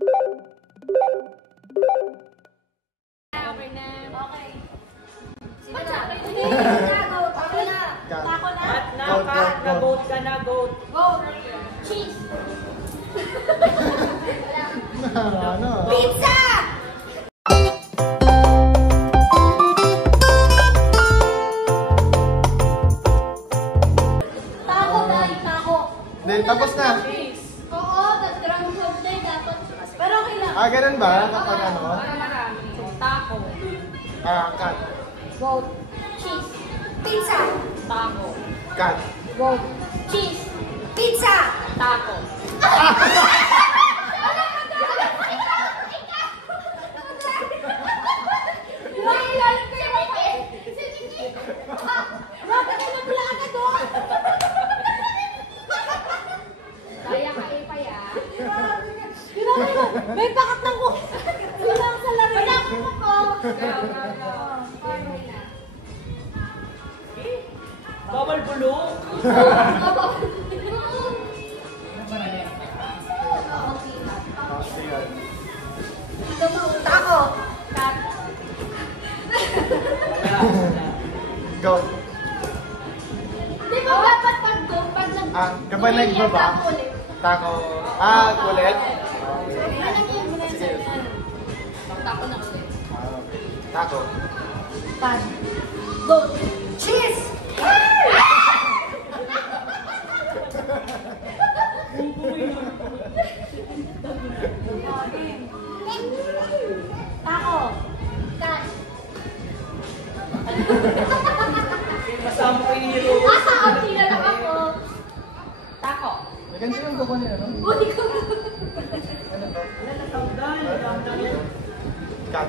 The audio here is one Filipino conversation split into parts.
Okay. Sino na? Ako na. Tako na. At na-vote ka na, vote. Goat. Cheese. Ano? Pizza! Tako tayo, tako. Hindi, tapos na. Cheese. Oo, drum job na yun dapat. Pero okay lang. Ah, ganun ba? Kapag ano? Para marami. Taco. Cut. Goat. Cheese. Pizza. Taco. Cut. Goat. Cheese. Pizza. Taco. Kaya ka ipaya. May pakatang ko. Bilang sa laro. Palakot ko. Bawal bulong. Sige. Tako. Go. Di ba dapat pag Kapag nagbaba. Tako. Kulit. Sige. Taco na ulit. Tako. Pan. Goat. Cheese. Tako. Cut. Kasama ko yung hero. Asa ang tila lang ako. Taco. Ganito yung kuko niya, no? Uy ko. Cut.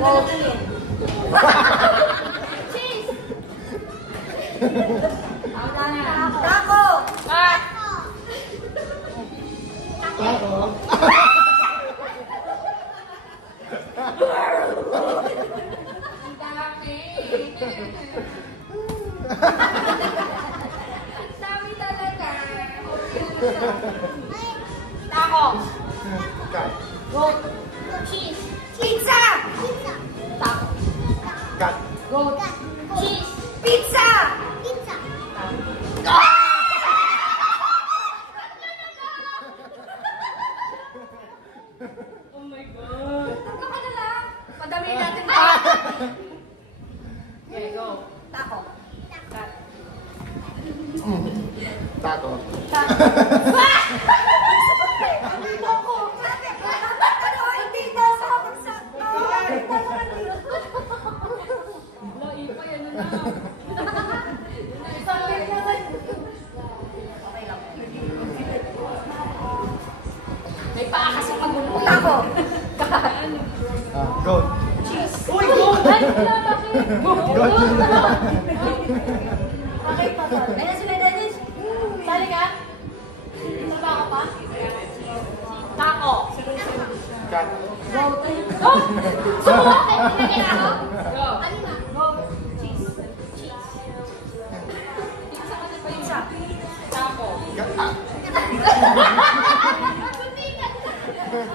Goat. Cheese. Ako na. Tako. Cut. Tako. Ang dami. Ang dami talaga. Taco. Cut. Goat. Cheese. Pizza. Taco. Cut. Goat. Cheese. Pizza. Oh my God. Tatlo ka na lang. Padami natin. Okay, go. Tako. Cut. Tako. Dito ko. Ano ay dito sa pagsakto? Wala, ipa yan na. Sabi naman. May paa kasi magulo. Tako. Go. Cheese. Uy, go! Go. Okay pa ba? Ayun sila Dennis. Sali ka? Saba ka pa? Taco. Cut. Goat. Oh! Sumuha! Ilagay na ako? Go. Ano na? Goat. Cheese. Cheese. Pizza ka na pa yun. Pizza. Taco.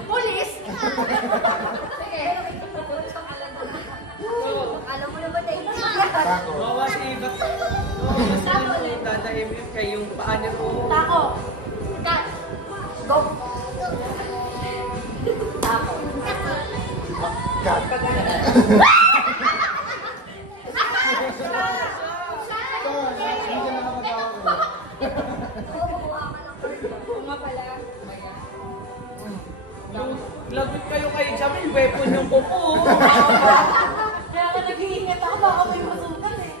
Pulis. Sige. Alam mo naman na Tako. Bawas iba. Bawas yung dadahimik kay yung paa niya po. Tako. Cut. Go. Tako. Cut. Lagot kayo kay Jamil, weapon yung kuko. Kaya ka nag-iingat ako, baka may masukan eh.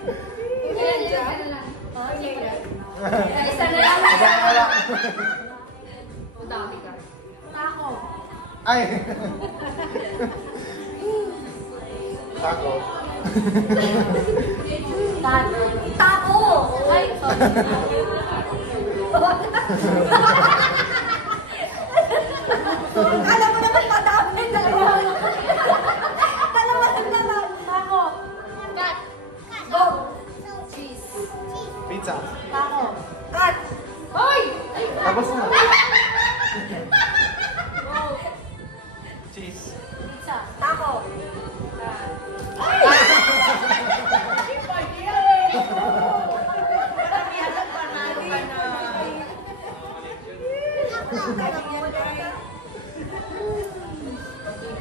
Ilan dyan? Okay. Isa na lang. Wala. Ang dami ka. Tako. Ay. Tako. Tako. Ay, sorry. Alam mo naman madami dalawa. Dalawa lang naman. Tako. Cut. Go. Cheese. Pizza. Tako. Cut. Hoy! Tapos na.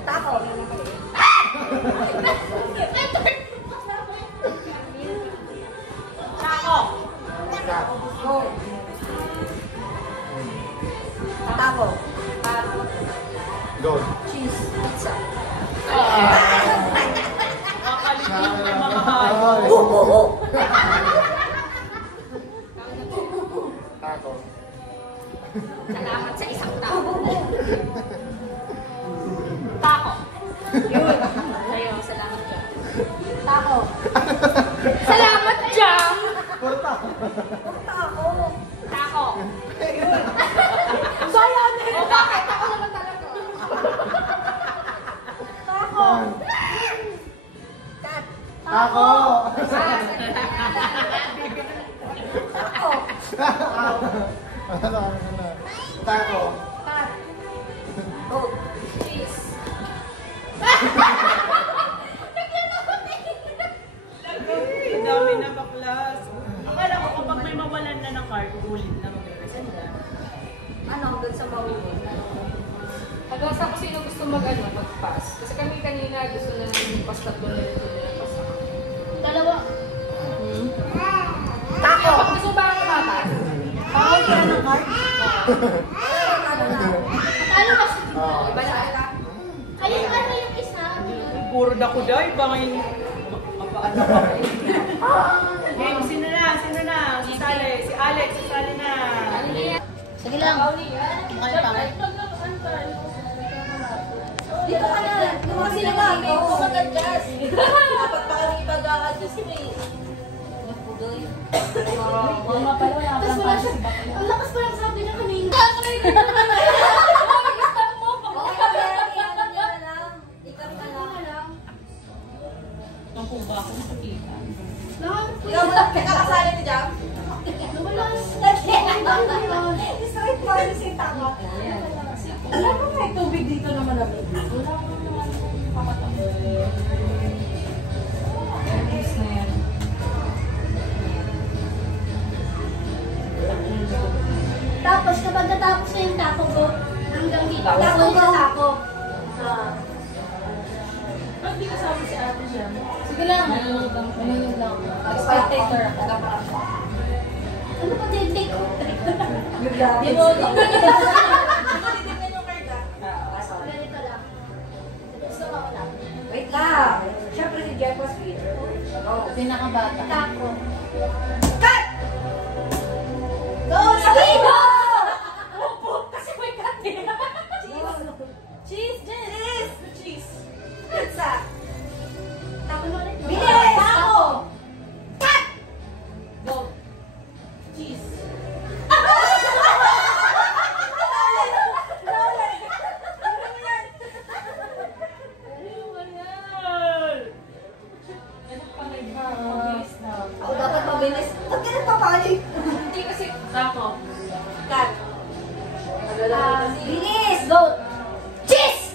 Taco. Taco. Cat. Goat. Taco. Goat. Cheese. Pizza. Makaligin may mga hayop. Taco. Salamat sa isang tao. Tako. Yun. Sa'yo, salamat dyan. Taco. Salamat dyan! Puro taco. Taco. Tako. Sayang na O bakit? Ako naman talaga. Taco. Cat. Taco. Taco. Ano? Taco. Cat. Goat. Cheese. Ang dami na baklas. Akala ko kapag may mawalan na ng card, ulit na mag-represent na. Ano, doon sa mauwi. Hanggang sa kung sino gusto mag-pass. Kasi kami kanina gusto na namin yung pass tatlo na ito na pass ako. Dalawa. Taco. Kapag gusto ba ako mapas? Bawal ka ng card? Ano mas? Ah. Iba na ata. Ayun, ano yung isa? Puro dako daw, iba ngayon. Mapaano pa kayo. Game, sino na? Sino na? Si Sale, si Alex, si Sale na. Ano na yan? Sige lang. Kaya pangit. Dito ka na. Dito kasi na ba? Ikaw mag-adjust. Dapat pa kami mag-adjust mo eh. Napudoy. Tapos wala siya. Ang lakas pa lang sabi niya kanina. Ang po ba ako nakakita? Ikaw mo lang kakasali ni Jam? Straight pa rin si Tama. Alam mo may tubig dito naman namin. Tapos kapag natapos na yung taco ko, hanggang dito. Taco Taco ko. taco. Ba't di kasama si Ate Jam? Sige lang. Manunod lang. Spectator. Ano pa take ko? Di mo, di mo. Titignan yung card ah. Ganito lang. Gusto ko wala. Wait lang. Siyempre si Jeff was winner. Oh. Pinakabata. Taco. Cut! Go! Sabihin mo! Opo, kasi may cut eh. Cheese! Cheese! Cheese! Pizza! Taco na ulit. Bilis! Taco! Cut! Go. Cheese. Ako dapat mabilis. Ba't ka nagpapanik? Hindi kasi tako. Cut! Bilis! Go. Cheese!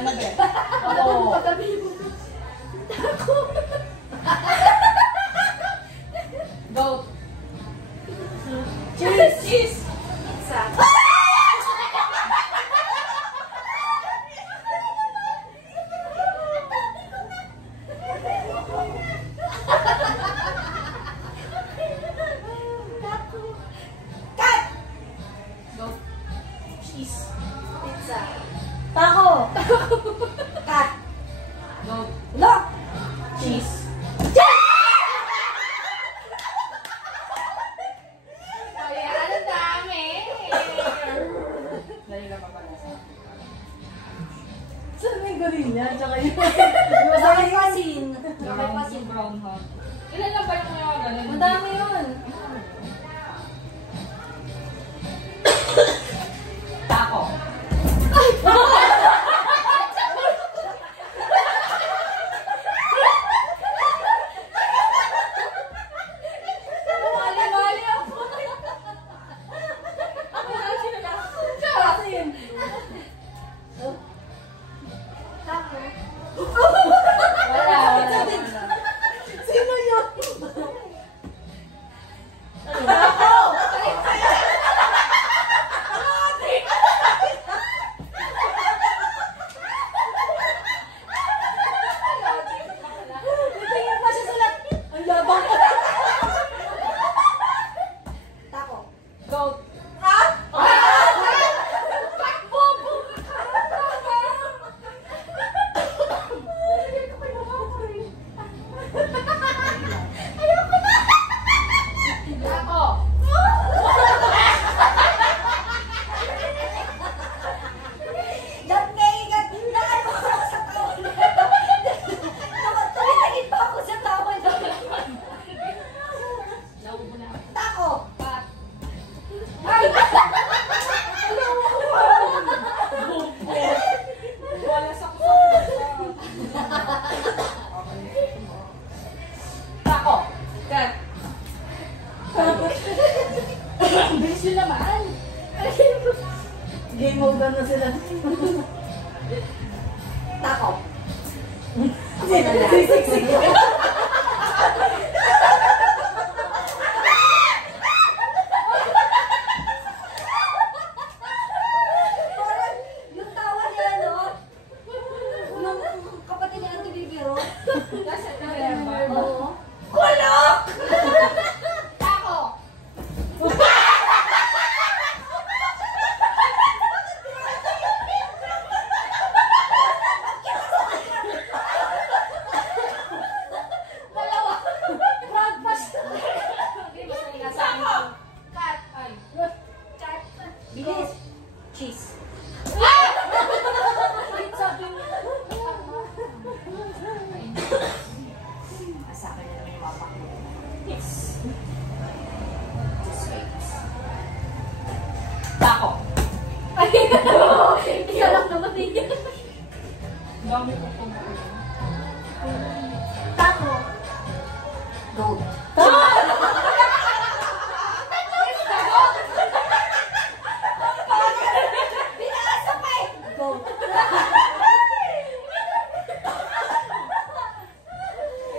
Ano ba? Oo. Goat. Cheese! Pizza. Goat. Cheese. Pizza. Taco. Cat. Goat. Lock. Cheese. Kaya, ano dami? Dali lang mapag-asa. Saan may gorilla? Tsaka yun. Bakit pasin? Bakit pasin brown hot? Ilan lang ba yung mga ganun? Madami yun. Taco. Mali ako. Asin. Taco. Wala. Sino yun? Tingin pa siya sa lahat. Ang labang ko. Taco. Goat. Taco. Naubo na ako. Taco. Pat. Wala sa Taco. Cat. Bilis yun naman. Game over na sila. Taco. Siksik. Parang yung tawa niya, no? Yung kapatid niya ang tibibiro. Nasa November. Oo. Kulok! Taco. Dalawa. Frog pasta. Hindi, basta yung nasa akin. Cat. Ay. Cat. Bilis. Cheese. Sa akin na naman yung mapa. Yes. Just wait. Taco. Isa lang naman din. Dami ko po. Taco. Goat. Binasa pa eh. Goat.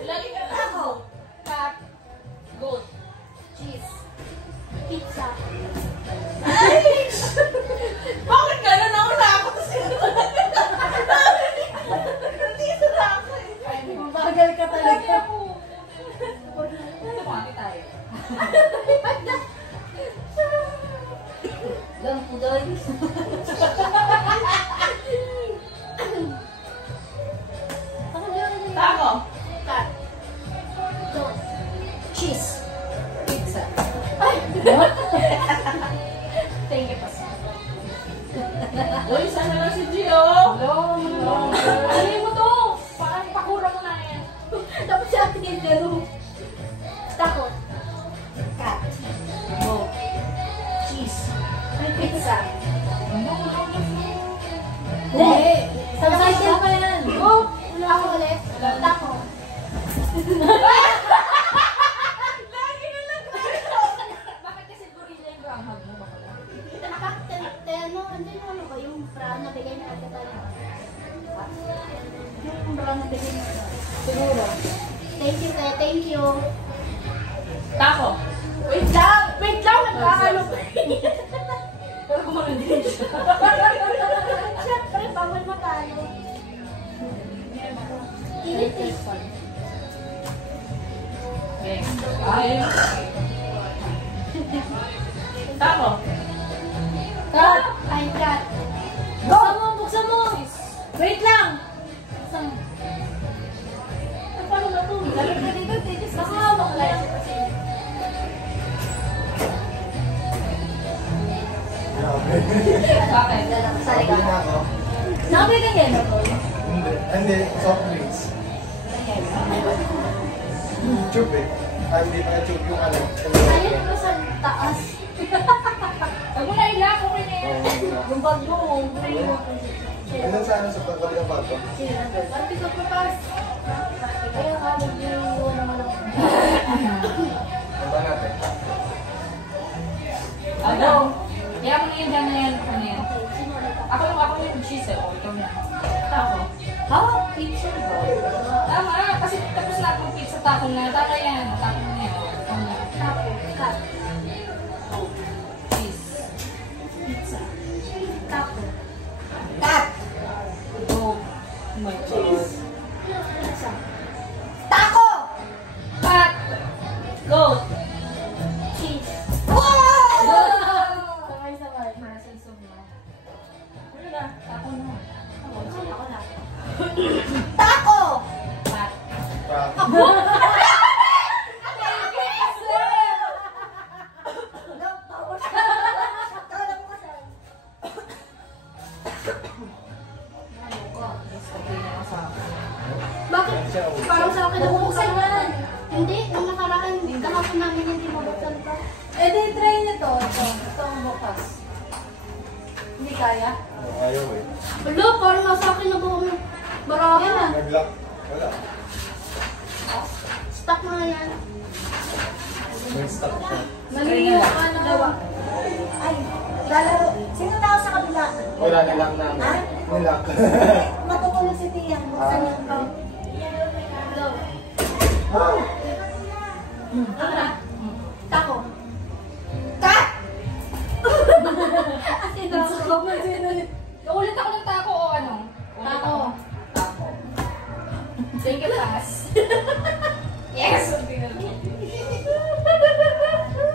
Lagi ka Taco. Cat. Goat. Cheese. Pizza. Bakit gano'n ako na ako? Nandito na ako eh. Ay, Mabagal ka talaga. Tumami tayo. Lang po doon. Taco. Cat. Goat. Cheese. Pizza. Thank you, Pastor. Uy, sana na si Gio. Long. Ano mo to? Parang pakura mo na yan. Tapos si Ate Gendo. Taco. Cat. Goat. Cheese. Pizza. Hindi. Subtitle pa yan. Oh, wala ako ulit. Taco. Bakit kasi gorilla yung groundhog mo? Ano, andun yung ano ko, yung fra na bigay na agad tayo. baka nabigyan mo. Siguro. Thank you, kaya thank you. Tako. Wait lang! Wait lang! Nagkakalo ko. Pero kumain din siya. Siyempre, bawal matalo. Init eh. Okay. Tako. Cut! Ay, cut. Buksan mo! Buksan mo! Wait lang! Buksan mo. Paano na ito? Lalo ka dito, titis. Nakahawak ko lang. Grabe. Bakit? Sali Sabi na ka. ako. Nakaganyan ako. Hindi. Hindi. Soft drinks. Tube eh. Ay, hindi pa na-tube yung ano. Ayun ko sa taas. Huwag mo na ilak. Okay na yan. Yung bag mo. Nandun sa ano sa pagkabilang bato. Sino nandun? Parang piso pa pas. Kaya nga, mag-iwan naman ako. Nanda natin. Ano? Kaya mo na yun dyan na yan. Ano yan? Ako yung cheese eh. O, ikaw na. Tako. Ha? Pizza ba? Tama. Kasi tapos na akong pizza tako na. Tama yan. Tako na yan. Ikaw na. Tapo. Cut. Cheese. Pizza. Tapo. Cut! Ito. My cheese. Pizza. Tako! Cut. Goat. Cheese. Sabay-sabay. Marasal sobra. Ano na? Tako na. Ako na. Tako! Cut. Bakit? Parang sa akin nabubuksan yan. Hindi, nung nakaraan, kahapon namin hindi mabuksan pa. Eh di, try nyo to. Ito ang bukas. Hindi kaya? Ayaw eh. Wala, parang nasa akin na buong marami na. Nag-lock. Wala. Stock na yan. May stock siya. Naliyo ka na. Ay, lalaro. Sino tao sa kabila? Wala nilang na. Nilock. Matutulog si Tia. Buksan niyo ang pang. Go. Tako. Cut! Asin ako. Ulit ako ng tako o ano? Ulit Tako. ako. Tako. Sige, pass. Yes!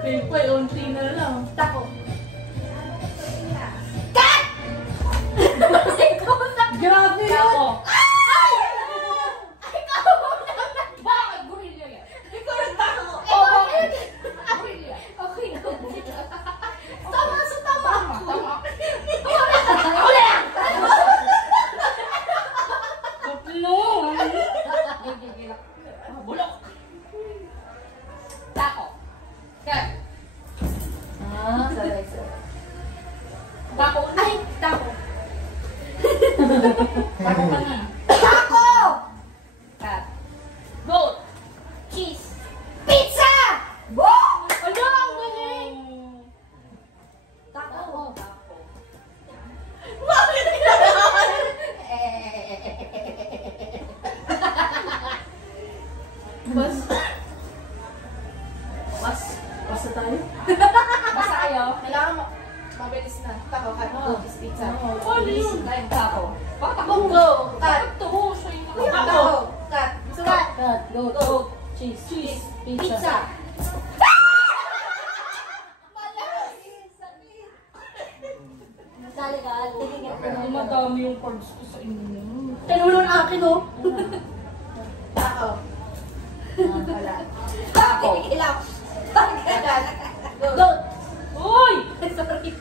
Kayo pa, unti na lang. Tako. Grabe yun! Tako. Ay! Bakit? Gorilla yan. Ikaw rin tako! Oh, bakit? Gorilla. Okay na. Tama, so tama. Tama. Ulit! Tatlo. Gigigilak. Bulok. Tako. Cut. Sabay-sabay. Tako na. Ay, tako. Tako ka na. Tako! Cut. Goat. Cheese. Pizza! Woo! Ano? Ang galing. Tako. Tako. Bakit? Bas. Bas. Basta tayo. Basta kayo. Kailangan mo. Mabilis na. Tako, cut. Cookies, pizza. Ano yun? Time tako. Bakit ako? Go! Cut! Ito. Siya yung Tako! nakatako. Cut! Cut. Cut! Go! Go! Cheese! Cheese! Pizza. Sali ka. Tingin ko. Dumadami yung cards ko sa inyo. Tanulo ng akin, oh. Tako. Wala. Tako. Ilaw. Cut! Go! Goat. Uy! Sorry.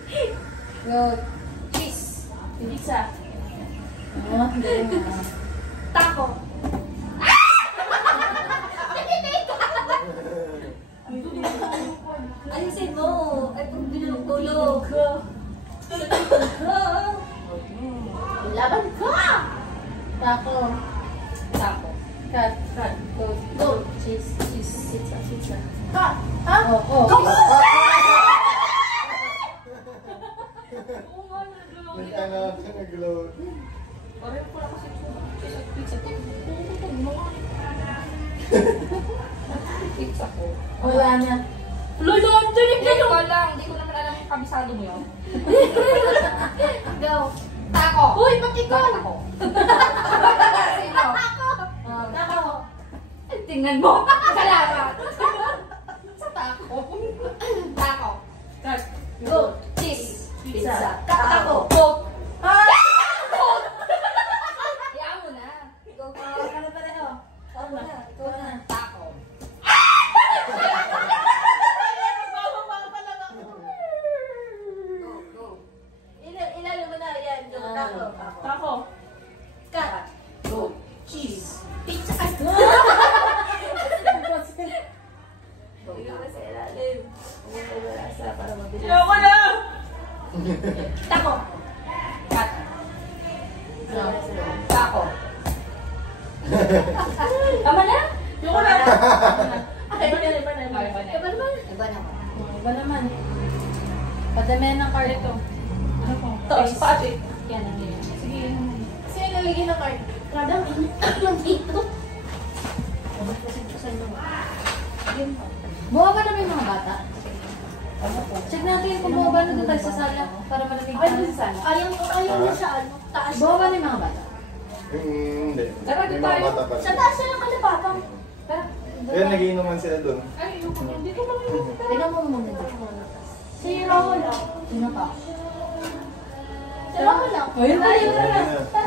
Go! Cheese! Pizza! Tako. Alisin mo! Ay, kung binulog-tulog. Laban ka! Tako. Tako. Cut. Cut. Go. Go. Cheese. Cheese. Pizza. Pizza. Cut. Ha? Oh, oh. Go! Oo nga, nagulong. May ano, nag-load. Pareho ko lang kasi pizza. Pizza ko. Wala na. Lolo, hindi ko lang. Hindi ko naman alam yung kabisado mo yun. Go. Tako. Uy, pati ko. Tako. Sino? Nako. Tingnan mo. Salamat. Sa tako. Tako. Go. Cheese. Pizza. Tako. Goat. Ah! Iyaan mo na. Go. Ano pa rin, oh? Ikaw na. Ikaw na. Tako. Go, go. Ilalo mo na. Yan. Go. Tako. Tako. Cut. Go. Cheese. Pizza. Ikaw na sa ilalim. Huwag mo wala sa para mabilis. Ayoko na! Tako. Cut. Tako. Tama na? Ayoko na! Ay, iba na, iba na. Iba na. Iba naman. Iba naman. Iba naman. Padamihan ng card ito. Ano po? Taas, pati. Yan ang ganyan. Sige, yan. Kasi yung lalagyan ng card. Madam, yung dito. Buwaba na ba yung mga bata? Check natin kung buwaba na doon tayo sa sala para malamig Ay, tayo sa sala. ayaw niya siya, ano, taas. Buwaba na yung mga bata. Hindi. Tara, May doon mga tayo. bata pa. Sa taas siya ng kalapatang. Tara. Kaya nagiinuman sila doon. Ay, hindi ko lang. Tingnan mo muna dito. Si Raul lang. Sino pa? Si Raul lang. Ayun na, yun na. Ayun na. Tara.